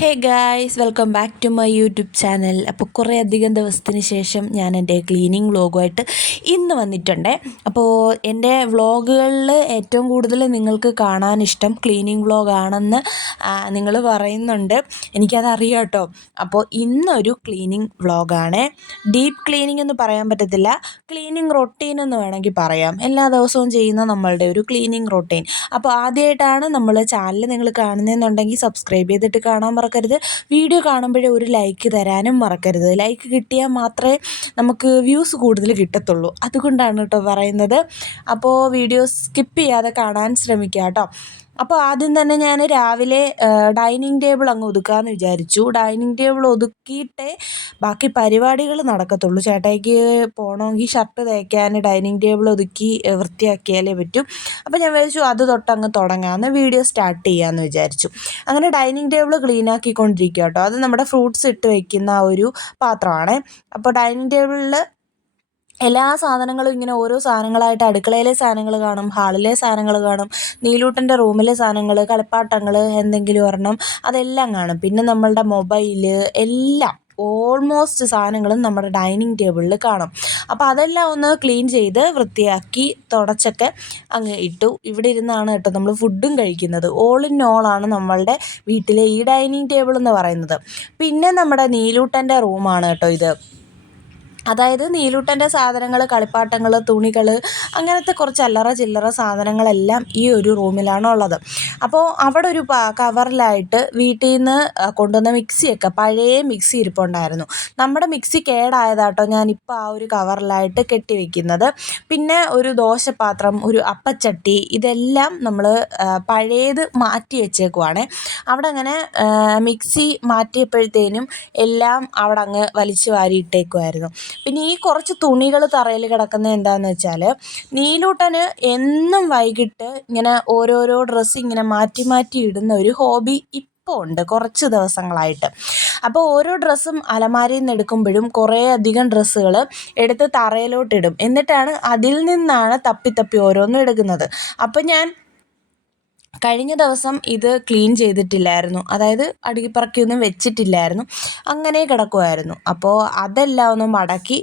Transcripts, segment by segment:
Hey guys, welcome back to my YouTube channel. അപ്പോൾ കുറേ അധികം ദിവസത്തിന് ശേഷം ഞാൻ എൻ്റെ ക്ലീനിങ് വ്ളോഗുമായിട്ട് ഇന്ന് വന്നിട്ടുണ്ട്. അപ്പോൾ എൻ്റെ വ്ളോഗുകളിൽ ഏറ്റവും കൂടുതൽ നിങ്ങൾക്ക് കാണാനിഷ്ടം ക്ലീനിങ് വ്ളോഗാണെന്ന് നിങ്ങൾ പറയുന്നുണ്ട്. എനിക്കതറിയാം കേട്ടോ. അപ്പോൾ ഇന്നൊരു ക്ലീനിങ് വ്ളോഗാണ്. ഡീപ്പ് ക്ലീനിങ് എന്ന് പറയാൻ പറ്റത്തില്ല, ക്ലീനിങ് റൊട്ടീൻ എന്ന് വേണമെങ്കിൽ പറയാം. എല്ലാ ദിവസവും ചെയ്യുന്ന നമ്മളുടെ ഒരു ക്ലീനിങ് റൊട്ടീൻ. അപ്പോൾ ആദ്യമായിട്ടാണ് നമ്മൾ ചാനൽ നിങ്ങൾ കാണുന്നതെന്നുണ്ടെങ്കിൽ സബ്സ്ക്രൈബ് ചെയ്തിട്ട് കാണാൻ മറക്കരുത്. വീഡിയോ കാണുമ്പോഴേ ഒരു ലൈക്ക് തരാനും മറക്കരുത്. ലൈക്ക് കിട്ടിയാൽ മാത്രമേ നമുക്ക് വ്യൂസ് കൂടുതൽ കിട്ടത്തുള്ളൂ. അതുകൊണ്ടാണ് കേട്ടോ പറയുന്നത്. അപ്പോൾ വീഡിയോ സ്കിപ്പ് ചെയ്യാതെ കാണാൻ ശ്രമിക്കുക കേട്ടോ. അപ്പോൾ ആദ്യം തന്നെ ഞാൻ രാവിലെ ഡൈനിങ് ടേബിൾ അങ്ങ് ഒതുക്കാമെന്ന് വിചാരിച്ചു. ഡൈനിങ് ടേബിൾ ഒതുക്കിയിട്ടേ ബാക്കി പരിപാടികൾ നടക്കത്തുള്ളൂ. ചേട്ടായിക്ക് പോകണമെങ്കിൽ ഷർട്ട് തേക്കാൻ ഡൈനിങ് ടേബിൾ ഒതുക്കി വൃത്തിയാക്കിയാലേ പറ്റും. അപ്പോൾ ഞാൻ വിചാരിച്ചു അത് തൊട്ടങ്ങ് തുടങ്ങാമെന്ന്, വീഡിയോ സ്റ്റാർട്ട് ചെയ്യാമെന്ന് വിചാരിച്ചു. അങ്ങനെ ഡൈനിങ് ടേബിൾ ക്ലീൻ ആക്കിക്കൊണ്ടിരിക്കുക കേട്ടോ. അത് നമ്മുടെ ഫ്രൂട്ട്സ് ഇട്ട് വയ്ക്കുന്ന ഒരു പാത്രമാണ്. അപ്പോൾ ഡൈനിങ് ടേബിളിൽ എല്ലാ സാധനങ്ങളും ഇങ്ങനെ ഓരോ സാധനങ്ങളായിട്ട്, അടുക്കളയിലെ സാധനങ്ങൾ കാണും, ഹാളിലെ സാധനങ്ങൾ കാണും, നീലൂട്ടൻ്റെ റൂമിലെ സാധനങ്ങൾ, കളിപ്പാട്ടങ്ങൾ എന്തെങ്കിലും ഒരെണ്ണം അതെല്ലാം കാണും. പിന്നെ നമ്മളുടെ മൊബൈല് എല്ലാം ഓൾമോസ്റ്റ് സാധനങ്ങളും നമ്മുടെ ഡൈനിങ് ടേബിളിൽ കാണും. അപ്പോൾ അതെല്ലാം ഒന്ന് ക്ലീൻ ചെയ്ത് വൃത്തിയാക്കി തുടച്ചൊക്കെ അങ്ങ് ഇട്ടു. ഇവിടെ ഇരുന്നാണ് കേട്ടോ നമ്മൾ ഫുഡും കഴിക്കുന്നത്. ഓൾ ഇൻ ഓളാണ് നമ്മളുടെ വീട്ടിലെ ഈ ഡൈനിങ് ടേബിൾ എന്ന് പറയുന്നത്. പിന്നെ നമ്മുടെ നീലൂട്ടൻ്റെ റൂമാണ് കേട്ടോ ഇത്. അതായത് നീലൂട്ടൻ്റെ സാധനങ്ങൾ, കളിപ്പാട്ടങ്ങൾ, തുണികൾ, അങ്ങനത്തെ കുറച്ച് അല്ലറ ചില്ലറ സാധനങ്ങളെല്ലാം ഈ ഒരു റൂമിലാണ് ഉള്ളത്. അപ്പോൾ അവിടെ ഒരു കവറിലായിട്ട് വീട്ടിൽ നിന്ന് കൊണ്ടുവന്ന മിക്സിയൊക്കെ, പഴയ മിക്സി ഇരിപ്പുണ്ടായിരുന്നു. നമ്മുടെ മിക്സി കേടായതാട്ടോ ഞാനിപ്പോൾ ആ ഒരു കവറിലായിട്ട് കെട്ടി വയ്ക്കുന്നത്. പിന്നെ ഒരു ദോശപാത്രം, ഒരു അപ്പച്ചട്ടി, ഇതെല്ലാം നമ്മൾ പഴയത് മാറ്റി വെച്ചേക്കുവാണ്. അവിടെ അങ്ങനെ മിക്സി മാറ്റിയപ്പോഴത്തേനും എല്ലാം അവിടെ അങ്ങ് വലിച്ചു വാരിയിട്ടേക്കുമായിരുന്നു. പിന്നെ ഈ കുറച്ച് തുണികൾ തറയിൽ കിടക്കുന്നത് എന്താണെന്ന് വെച്ചാൽ, നീലൂട്ടന് എന്നും വൈകിട്ട് ഇങ്ങനെ ഓരോരോ ഡ്രസ്സ് ഇങ്ങനെ മാറ്റി മാറ്റി ഇടുന്ന ഒരു ഹോബി ഇപ്പോൾ ഉണ്ട്, കുറച്ച് ദിവസങ്ങളായിട്ട്. അപ്പോൾ ഓരോ ഡ്രസ്സും അലമാരിയിൽ നിന്ന് എടുക്കുമ്പോഴും കുറേ അധികം ഡ്രസ്സുകൾ എടുത്ത് തറയിലോട്ടിടും. എന്നിട്ടാണ് അതിൽ നിന്നാണ് തപ്പി തപ്പി ഓരോന്നും എടുക്കുന്നത്. അപ്പം ഞാൻ കഴിഞ്ഞ ദിവസം ഇത് ക്ലീൻ ചെയ്തിട്ടില്ലായിരുന്നു, അതായത് അടുക്കിപ്പറക്കിയൊന്നും വെച്ചിട്ടില്ലായിരുന്നു, അങ്ങനെ കിടക്കുമായിരുന്നു. അപ്പോൾ അതെല്ലാം ഒന്ന് മടക്കി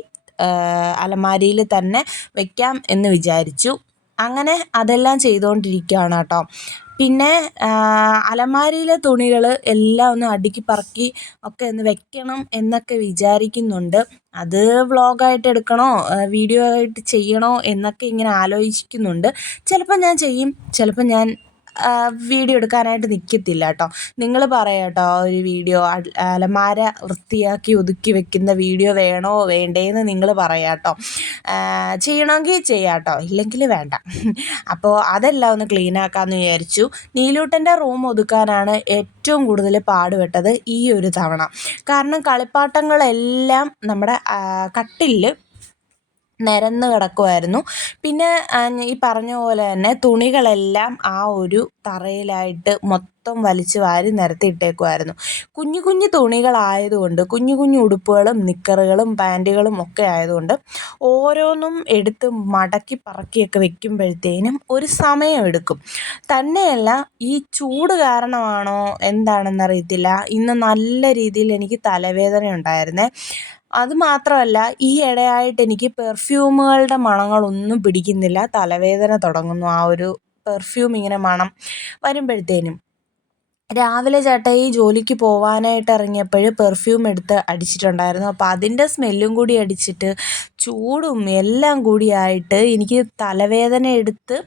അലമാരിയിൽ തന്നെ വെക്കാം എന്ന് വിചാരിച്ചു. അങ്ങനെ അതെല്ലാം ചെയ്തുകൊണ്ടിരിക്കുകയാണ് കേട്ടോ. പിന്നെ അലമാരിയിലെ തുണികൾ എല്ലാം ഒന്ന് അടുക്കി പറക്കി ഒക്കെ ഒന്ന് വെക്കണം എന്നൊക്കെ വിചാരിക്കുന്നുണ്ട്. അത് വ്ളോഗായിട്ട് എടുക്കണോ വീഡിയോ ആയിട്ട് ചെയ്യണോ എന്നൊക്കെ ഇങ്ങനെ ആലോചിക്കുന്നുണ്ട്. ചിലപ്പോൾ ഞാൻ ചെയ്യും, ചിലപ്പോൾ ഞാൻ വീഡിയോ എടുക്കാനായിട്ട് നിൽക്കത്തില്ല കേട്ടോ. നിങ്ങൾ പറയാം കേട്ടോ, ഒരു വീഡിയോ അലമാര വൃത്തിയാക്കി ഒതുക്കി വെക്കുന്ന വീഡിയോ വേണോ വേണ്ടേന്ന് നിങ്ങൾ പറയാം കേട്ടോ. ചെയ്യണമെങ്കിൽ ചെയ്യാം കേട്ടോ, ഇല്ലെങ്കിൽ വേണ്ട. അപ്പോൾ അതെല്ലാം ഒന്ന് ക്ലീൻ ആക്കാമെന്ന് വിചാരിച്ചു. നീലൂട്ടൻ്റെ റൂം ഒതുക്കാനാണ് ഏറ്റവും കൂടുതൽ പാടുപെട്ടത് ഈ ഒരു തവണ. കാരണം കളിപ്പാട്ടങ്ങളെല്ലാം നമ്മുടെ കട്ടിലിൽ നിരന്ന് കിടക്കുമായിരുന്നു. പിന്നെ ഈ പറഞ്ഞ പോലെ തന്നെ തുണികളെല്ലാം ആ ഒരു തറയിലായിട്ട് മൊത്തം വലിച്ച് വാരി നിരത്തിയിട്ടേക്കുമായിരുന്നു. കുഞ്ഞു കുഞ്ഞു തുണികളായതുകൊണ്ട്, കുഞ്ഞു കുഞ്ഞു ഉടുപ്പുകളും നിക്കറുകളും പാൻറ്റുകളും ഒക്കെ ആയതുകൊണ്ട് ഓരോന്നും എടുത്ത് മടക്കി പറക്കിയൊക്കെ വെക്കുമ്പോഴത്തേനും ഒരു സമയമെടുക്കും. തന്നെയല്ല, ഈ ചൂട് കാരണമാണോ എന്താണെന്നറിയത്തില്ല, ഇന്ന് നല്ല രീതിയിൽ എനിക്ക് തലവേദന ഉണ്ടായിരുന്നേ. അതുമാത്രമല്ല, ഈ ഇടയായിട്ട് എനിക്ക് പെർഫ്യൂമുകളുടെ മണങ്ങളൊന്നും പിടിക്കുന്നില്ല, തലവേദന തുടങ്ങുന്നു. ആ ഒരു പെർഫ്യൂം ഇങ്ങനെ മണം വരുമ്പോഴത്തേനും. രാവിലെ ചേട്ടായി ജോലിക്ക് പോവാനായിട്ട് ഇറങ്ങിയപ്പോൾ പെർഫ്യൂം എടുത്ത് അടിച്ചിട്ടുണ്ടായിരുന്നു. അപ്പോൾ അതിൻ്റെ സ്മെല്ലും കൂടി അടിച്ചിട്ട് ചൂടും എല്ലാം കൂടിയായിട്ട് എനിക്ക് തലവേദന എടുത്ത്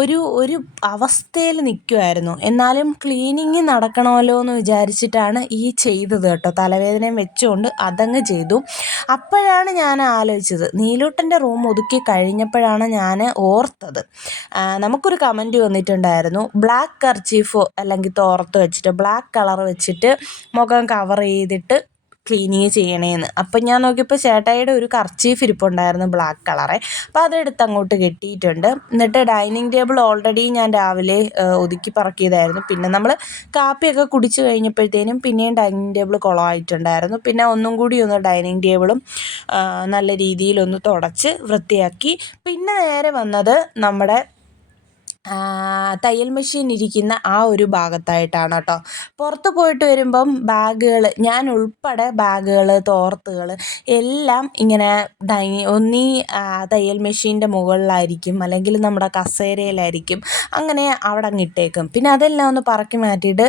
ഒരു അവസ്ഥയിൽ നിൽക്കുമായിരുന്നു. എന്നാലും ക്ലീനിങ് നടക്കണമല്ലോ എന്ന് വിചാരിച്ചിട്ടാണ് ഈ ചെയ്തത് കേട്ടോ. തലവേദനയും വെച്ചുകൊണ്ട് അതങ്ങ് ചെയ്തു. അപ്പോഴാണ് ഞാൻ ആലോചിച്ചത്, നീലൂട്ടൻ്റെ റൂം ഒതുക്കി കഴിഞ്ഞപ്പോഴാണ് ഞാൻ ഓർത്തത്. നമുക്കൊരു കമൻറ്റ് വന്നിട്ടുണ്ടായിരുന്നു, ബ്ലാക്ക് കർച്ചീഫ് അല്ലെങ്കിൽ തോർത്ത് വെച്ചിട്ട് ബ്ലാക്ക് കളർ വെച്ചിട്ട് മുഖം കവർ ചെയ്തിട്ട് ക്ലീനിങ് ചെയ്യണേന്ന്. അപ്പം ഞാൻ നോക്കിയപ്പോൾ ചേട്ടായിയുടെ ഒരു കർച്ചീഫ് ഇരിപ്പുണ്ടായിരുന്നു ബ്ലാക്ക് കളറെ. അപ്പോൾ അതെടുത്ത് അങ്ങോട്ട് കെട്ടിയിട്ടുണ്ട്. എന്നിട്ട് ഡൈനിങ് ടേബിൾ ഓൾറെഡി ഞാൻ രാവിലെ ഒതുക്കി പറക്കിയതായിരുന്നു. പിന്നെ നമ്മൾ കാപ്പിയൊക്കെ കുടിച്ച് കഴിഞ്ഞപ്പോഴത്തേനും പിന്നെയും ഡൈനിങ് ടേബിൾ കുളമായിട്ടുണ്ടായിരുന്നു. പിന്നെ ഒന്നും കൂടി ഒന്ന് ഡൈനിങ് ടേബിളും നല്ല രീതിയിലൊന്ന് തുടച്ച് വൃത്തിയാക്കി. പിന്നെ നേരെ വന്നത് നമ്മുടെ തയ്യൽ മെഷീൻ ഇരിക്കുന്ന ആ ഒരു ഭാഗത്തായിട്ടാണ് കേട്ടോ. പുറത്ത് പോയിട്ട് വരുമ്പം ബാഗുകൾ, ഞാൻ ഉൾപ്പെടെ ബാഗുകൾ, തോർത്തുകൾ എല്ലാം ഇങ്ങനെ ഒന്നീ തയ്യൽ മെഷീൻ്റെ മുകളിലായിരിക്കും, അല്ലെങ്കിൽ നമ്മുടെ കസേരയിലായിരിക്കും. അങ്ങനെ അവിടെ അങ്ങ് ഇട്ടേക്കും. പിന്നെ അതെല്ലാം ഒന്ന് പറക്കി മാറ്റിയിട്ട്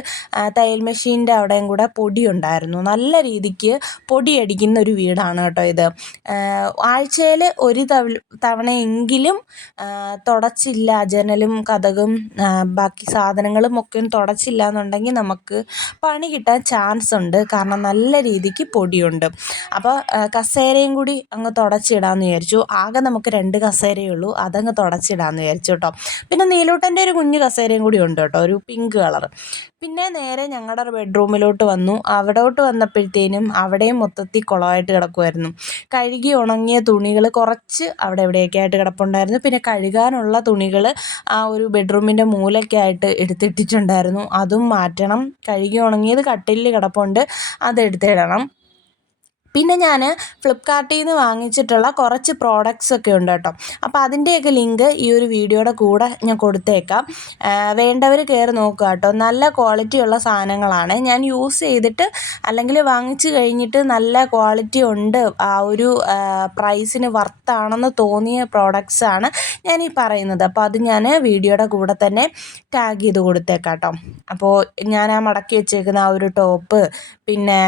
തയ്യൽ മെഷീൻ്റെ അവിടെയും കൂടെ പൊടി ഉണ്ടായിരുന്നു. നല്ല രീതിക്ക് പൊടിയടിക്കുന്ന ഒരു വീടാണ് കേട്ടോ ഇത്. ആഴ്ചയിൽ ഒരു തവണയെങ്കിലും തുടച്ചില്ല, ജനലും കതകും ബാക്കി സാധനങ്ങളും ഒക്കെ തുടച്ചില്ല എന്നുണ്ടെങ്കിൽ നമുക്ക് പണി കിട്ടാൻ ചാൻസ് ഉണ്ട്. കാരണം നല്ല രീതിക്ക് പൊടിയുണ്ട്. അപ്പോൾ കസേരയും കൂടി അങ്ങ് തുടച്ചിടാമെന്ന് വിചാരിച്ചു. ആകെ നമുക്ക് 2 കസേരയേ ഉള്ളൂ, അതങ്ങ് തുടച്ചിടാമെന്ന് വിചാരിച്ചു കേട്ടോ. പിന്നെ നീലൂട്ടൻ്റെ ഒരു കുഞ്ഞു കസേരയും കൂടി ഉണ്ട് കേട്ടോ, ഒരു പിങ്ക് കളർ. പിന്നെ നേരെ ഞങ്ങളുടെ ബെഡ്റൂമിലോട്ട് വന്നു. അവിടോട്ട് വന്നപ്പോഴത്തേനും അവിടെയും മൊത്തത്തിൽ കുളമായിട്ട് കിടക്കുമായിരുന്നു. കഴുകി ഉണങ്ങിയ തുണികൾ കുറച്ച് അവിടെ എവിടെയൊക്കെ ആയിട്ട് കിടപ്പുണ്ടായിരുന്നു. പിന്നെ കഴുകാനുള്ള തുണികൾ ആ ഒരു ബെഡ്റൂമിൻ്റെ മൂലയ്ക്കായിട്ട് എടുത്തിട്ടിട്ടുണ്ടായിരുന്നു. അതും മാറ്റണം. കഴുകി ഉണങ്ങിയത് കട്ടിലിൽ കിടപ്പുണ്ട്, അതെടുത്തിടണം. പിന്നെ ഞാൻ ഫ്ലിപ്കാർട്ടിൽ നിന്ന് വാങ്ങിച്ചിട്ടുള്ള കുറച്ച് പ്രോഡക്റ്റ്സ് ഒക്കെ ഉണ്ട് കേട്ടോ. അപ്പോൾ അതിൻ്റെയൊക്കെ ലിങ്ക് ഈ ഒരു വീഡിയോയുടെ കൂടെ ഞാൻ കൊടുത്തേക്കാം. വേണ്ടവർ കയറി നോക്കുക കേട്ടോ. നല്ല ക്വാളിറ്റിയുള്ള സാധനങ്ങളാണ്. ഞാൻ യൂസ് ചെയ്തിട്ട് അല്ലെങ്കിൽ വാങ്ങിച്ച് കഴിഞ്ഞിട്ട് നല്ല ക്വാളിറ്റി ഉണ്ട്, ആ ഒരു പ്രൈസിന് വർത്താണെന്ന് തോന്നിയ പ്രോഡക്റ്റ്സാണ് ഞാൻ ഈ പറയുന്നത്. അപ്പോൾ അത് ഞാൻ വീഡിയോയുടെ കൂടെ തന്നെ ടാഗ് ചെയ്ത് കൊടുത്തേക്കാം കേട്ടോ. അപ്പോൾ ഞാൻ ആ മടക്കി വെച്ചേക്കുന്ന ആ ഒരു ടോപ്പ്, പിന്നെ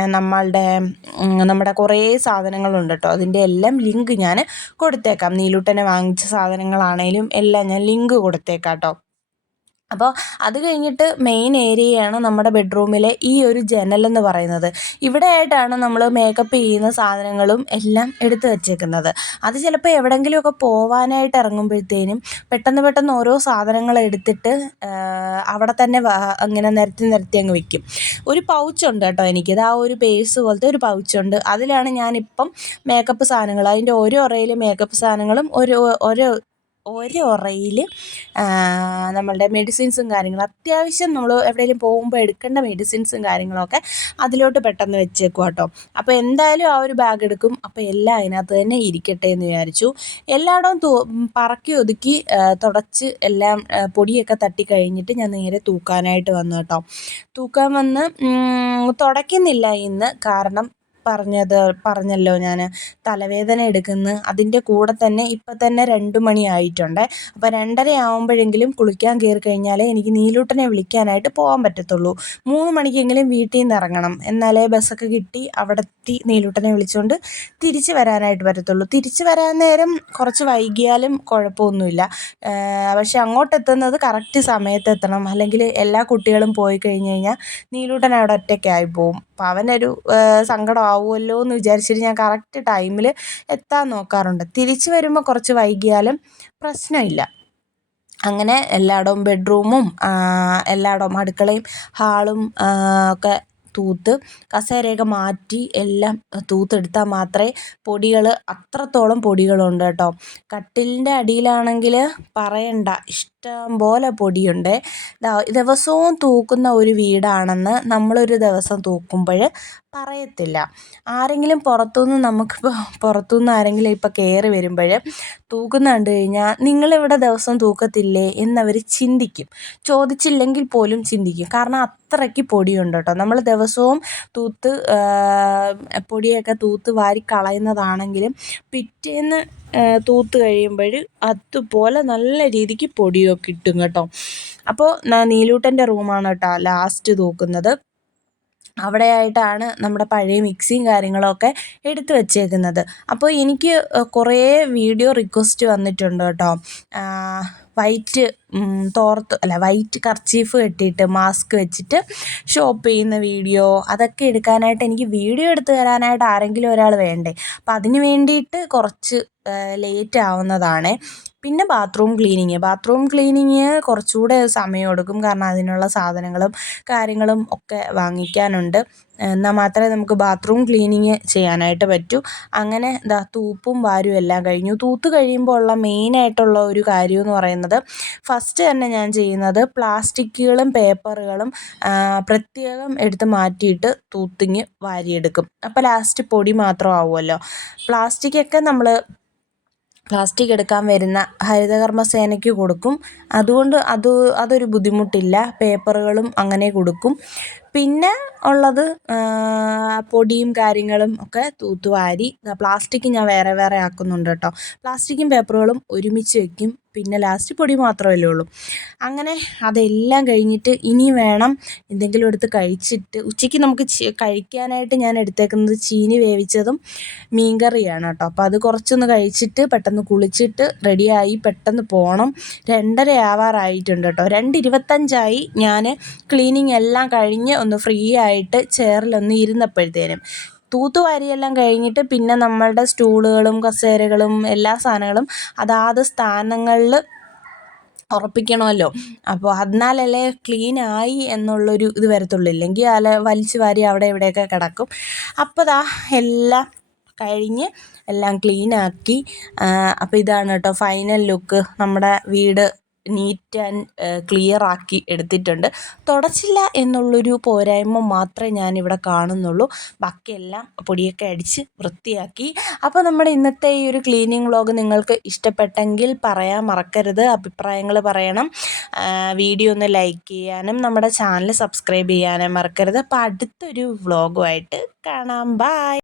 നമ്മുടെ കുറേ സാധനങ്ങളുണ്ട് കേട്ടോ. അതിൻ്റെ എല്ലാം ലിങ്ക് ഞാൻ കൊടുത്തേക്കാം. നീലൂട്ടനെ വാങ്ങിച്ച സാധനങ്ങളാണേലും എല്ലാം ഞാൻ ലിങ്ക് കൊടുത്തേക്കാം കേട്ടോ. അപ്പോൾ അത് കഴിഞ്ഞിട്ട് മെയിൻ ഏരിയയാണ് നമ്മുടെ ബെഡ്റൂമിലെ ഈ ഒരു ജനലെന്ന് പറയുന്നത്. ഇവിടെ ആയിട്ടാണ് നമ്മൾ മേക്കപ്പ് ചെയ്യുന്ന സാധനങ്ങളും എല്ലാം എടുത്ത് വച്ചേക്കുന്നത്. അത് ചിലപ്പോൾ എവിടെയെങ്കിലുമൊക്കെ പോവാനായിട്ട് ഇറങ്ങുമ്പോഴത്തേനും പെട്ടെന്ന് ഓരോ സാധനങ്ങൾ എടുത്തിട്ട് അവിടെ തന്നെ അങ്ങനെ നിരത്തി അങ്ങ് വെക്കും. ഒരു പൗച്ചുണ്ട് കേട്ടോ എനിക്കിത്, ആ ഒരു പേഴ്സ് പോലത്തെ ഒരു പൗച്ചുണ്ട്. അതിലാണ് ഞാനിപ്പം മേക്കപ്പ് സാധനങ്ങൾ, അതിൻ്റെ ഓരോ ഉറയിൽ മേക്കപ്പ് സാധനങ്ങളും ഓരോ ഉറയിൽ നമ്മളുടെ മെഡിസിൻസും കാര്യങ്ങളും, അത്യാവശ്യം നമ്മൾ എവിടെയെങ്കിലും പോകുമ്പോൾ എടുക്കേണ്ട മെഡിസിൻസും കാര്യങ്ങളൊക്കെ അതിലോട്ട് പെട്ടെന്ന് വെച്ചേക്കും കേട്ടോ. അപ്പോൾ എന്തായാലും ആ ഒരു ബാഗ് എടുക്കും. അപ്പോൾ എല്ലാം അതിനകത്ത് തന്നെ ഇരിക്കട്ടെ എന്ന് വിചാരിച്ചു. എല്ലായിടവും പറക്കി ഒതുക്കി തുടച്ച് എല്ലാം പൊടിയൊക്കെ തട്ടി കഴിഞ്ഞിട്ട് ഞാൻ നേരെ തൂക്കാനായിട്ട് വന്നു കേട്ടോ. തൂക്കാൻ വന്ന് തുടയ്ക്കുന്നില്ല ഇന്ന്, കാരണം പറഞ്ഞല്ലോ ഞാൻ തലവേദന എടുക്കുന്നു. അതിൻ്റെ കൂടെ തന്നെ ഇപ്പം തന്നെ 2 മണി ആയിട്ടുണ്ട്. അപ്പോൾ 2:30 ആകുമ്പോഴെങ്കിലും കുളിക്കാൻ കയറി കഴിഞ്ഞാലേ എനിക്ക് നീലൂട്ടനെ വിളിക്കാനായിട്ട് പോകാൻ പറ്റത്തുള്ളൂ. 3 മണിക്കെങ്കിലും വീട്ടിൽ നിന്ന് ഇറങ്ങണം, എന്നാലേ ബസ്സൊക്കെ കിട്ടി അവിടെ എത്തി നീലൂട്ടനെ വിളിച്ചുകൊണ്ട് തിരിച്ച് വരാനായിട്ട് പറ്റത്തുള്ളൂ. തിരിച്ച് വരാൻ നേരം കുറച്ച് വൈകിയാലും കുഴപ്പമൊന്നുമില്ല. പക്ഷെ അങ്ങോട്ടെത്തുന്നത് കറക്റ്റ് സമയത്ത് എത്തണം, അല്ലെങ്കിൽ എല്ലാ കുട്ടികളും പോയി കഴിഞ്ഞ് കഴിഞ്ഞാൽ നീലൂട്ടൻ അവിടെ ഒറ്റയ്ക്കായി പോവും. അപ്പോൾ അവനൊരു സങ്കടം ആവുമല്ലോ എന്ന് വിചാരിച്ചിട്ട് ഞാൻ കറക്റ്റ് ടൈമിൽ എത്താൻ നോക്കാറുണ്ട്. തിരിച്ച് വരുമ്പോൾ കുറച്ച് വൈകിയാലും പ്രശ്നമില്ല. അങ്ങനെ എല്ലായിടവും ബെഡ്റൂമും എല്ലായിടവും അടുക്കളയും ഹാളും ഒക്കെ തൂത്ത് കസേരയൊക്കെ മാറ്റി എല്ലാം തൂത്തെടുത്താൽ മാത്രമേ പൊടികൾ, അത്രത്തോളം പൊടികളുണ്ട് കേട്ടോ. കട്ടിലിൻ്റെ അടിയിലാണെങ്കിൽ പറയണ്ട, ഇഷ്ടം പോലെ പൊടിയുണ്ട്. ദിവസവും തൂക്കുന്ന ഒരു വീടാണെന്ന് നമ്മളൊരു ദിവസം തൂക്കുമ്പോൾ പറയത്തില്ല. ആരെങ്കിലും പുറത്തുനിന്ന് ആരെങ്കിലും ഇപ്പോൾ കയറി വരുമ്പോൾ തൂക്കുന്ന കണ്ടു കഴിഞ്ഞാൽ നിങ്ങളിവിടെ ദിവസം തൂക്കത്തില്ലേ എന്നവർ ചിന്തിക്കും. ചോദിച്ചില്ലെങ്കിൽ പോലും ചിന്തിക്കും. കാരണം അത്രയ്ക്ക് പൊടിയുണ്ട് കേട്ടോ. നമ്മൾ ദിവസവും പൊടിയൊക്കെ തൂത്ത് വാരി കളയുന്നതാണെങ്കിലും പിറ്റേന്ന് തൂത്ത് കഴിയുമ്പോൾ അതുപോലെ നല്ല രീതിക്ക് പൊടിയൊക്കെ കിട്ടും കേട്ടോ. അപ്പോൾ നീലൂട്ടൻ്റെ റൂമാണ് കേട്ടോ ലാസ്റ്റ് തൂക്കുന്നത്. അവിടെയായിട്ടാണ് നമ്മുടെ പഴയ മിക്സിയും കാര്യങ്ങളൊക്കെ എടുത്ത് വച്ചേക്കുന്നത്. അപ്പോൾ എനിക്ക് കുറേ വീഡിയോ റിക്വസ്റ്റ് വന്നിട്ടുണ്ട് കേട്ടോ. വൈറ്റ് കർച്ചീഫ് കെട്ടിയിട്ട് മാസ്ക് വെച്ചിട്ട് ഷോപ്പ് ചെയ്യുന്ന വീഡിയോ, അതൊക്കെ എടുക്കാനായിട്ട് എനിക്ക് വീഡിയോ എടുത്ത് തരാനായിട്ട് ആരെങ്കിലും ഒരാൾ വേണ്ടേ. അപ്പം അതിന് വേണ്ടിയിട്ട് കുറച്ച് ലേറ്റ് ആവുന്നതാണ്. പിന്നെ ബാത്റൂം ക്ലീനിങ് കുറച്ചുകൂടെ സമയമെടുക്കും, കാരണം അതിനുള്ള സാധനങ്ങളും കാര്യങ്ങളും ഒക്കെ വാങ്ങിക്കാനുണ്ട്. എന്നാൽ മാത്രമേ നമുക്ക് ബാത്റൂം ക്ലീനിങ് ചെയ്യാനായിട്ട് പറ്റൂ. അങ്ങനെ തൂപ്പും വാരും എല്ലാം കഴിഞ്ഞു. തൂത്ത് കഴിയുമ്പോൾ ഉള്ള മെയിനായിട്ടുള്ള ഒരു കാര്യം എന്ന് പറയുന്നത്, ഫസ്റ്റ് തന്നെ ഞാൻ ചെയ്യുന്നത് പ്ലാസ്റ്റിക്കുകളും പേപ്പറുകളും പ്രത്യേകം എടുത്ത് മാറ്റിയിട്ട് തൂത്തിങ്ങ് വാരിയെടുക്കും. അപ്പോൾ ലാസ്റ്റ് പൊടി മാത്രം ആവുമല്ലോ. പ്ലാസ്റ്റിക്കൊക്കെ നമ്മൾ പ്ലാസ്റ്റിക് എടുക്കാൻ വരുന്ന ഹരിതകർമ്മസേനയ്ക്ക് കൊടുക്കും. അതുകൊണ്ട് അതൊരു ബുദ്ധിമുട്ടില്ല. പേപ്പറുകളും അങ്ങനെ കൊടുക്കും. പിന്നെ ഉള്ളത് പൊടിയും കാര്യങ്ങളും ഒക്കെ തൂത്തുവാരി പ്ലാസ്റ്റിക് ഞാൻ വേറെ വേറെ ആക്കുന്നുണ്ട് കേട്ടോ. പ്ലാസ്റ്റിക്കും പേപ്പറുകളും ഒരുമിച്ച് വയ്ക്കും. പിന്നെ ലാസ്റ്റ് പൊടി മാത്രമല്ലേ ഉള്ളൂ. അങ്ങനെ അതെല്ലാം കഴിഞ്ഞിട്ട് ഇനി വേണം എന്തെങ്കിലും എടുത്ത് കഴിച്ചിട്ട് ഉച്ചയ്ക്ക് നമുക്ക് കഴിക്കാനായിട്ട് ഞാൻ എടുത്തേക്കുന്നത് ചീനി വേവിച്ചതും മീൻ കറിയാണ് കേട്ടോ. അപ്പോൾ അത് കുറച്ചൊന്ന് കഴിച്ചിട്ട് പെട്ടെന്ന് കുളിച്ചിട്ട് റെഡിയായി പെട്ടെന്ന് പോകണം. 2:30 ആവാറായിട്ടുണ്ട് കേട്ടോ. 2:25 ഞാൻ ക്ലീനിങ് എല്ലാം കഴിഞ്ഞ് ഒന്ന് ഫ്രീ ആയിട്ട് ചെയറിലൊന്ന് ഇരുന്നപ്പോഴത്തേനും തൂത്തുവാരിയെല്ലാം കഴിഞ്ഞിട്ട് പിന്നെ നമ്മളുടെ സ്റ്റൂളുകളും കസേരകളും എല്ലാ സാധനങ്ങളും അതാത് സ്ഥാനങ്ങളിൽ ഉറപ്പിക്കണമല്ലോ. അപ്പോൾ എന്നാലല്ലേ ക്ലീനായി എന്നുള്ളൊരു ഇത് വരത്തുള്ളൂ. ഇല്ലെങ്കിൽ വലിച്ചു വാരി അവിടെ ഇവിടെയൊക്കെ കിടക്കും. അപ്പോൾ ദാ എല്ലാം കഴിഞ്ഞ് എല്ലാം ക്ലീനാക്കി. അപ്പോൾ ഇതാണ് കേട്ടോ ഫൈനൽ ലുക്ക്. നമ്മുടെ വീട് നീറ്റ് ആൻഡ് ക്ലിയർ ആക്കി എടുത്തിട്ടുണ്ട്. തുടച്ചില്ല എന്നുള്ളൊരു പോരായ്മ മാത്രമേ ഞാനിവിടെ കാണുന്നുള്ളൂ. ബാക്കിയെല്ലാം പൊടിയൊക്കെ അടിച്ച് വൃത്തിയാക്കി. അപ്പോൾ നമ്മുടെ ഇന്നത്തെ ഈ ഒരു ക്ലീനിങ് വ്ളോഗ് നിങ്ങൾക്ക് ഇഷ്ടപ്പെട്ടെങ്കിൽ പറയാൻ മറക്കരുത്. അഭിപ്രായങ്ങൾ പറയണം. വീഡിയോ ഒന്ന് ലൈക്ക് ചെയ്യാനും നമ്മുടെ ചാനൽ സബ്സ്ക്രൈബ് ചെയ്യാനും മറക്കരുത്. അപ്പോൾ അടുത്തൊരു വ്ളോഗുമായിട്ട് കാണാം. ബൈ.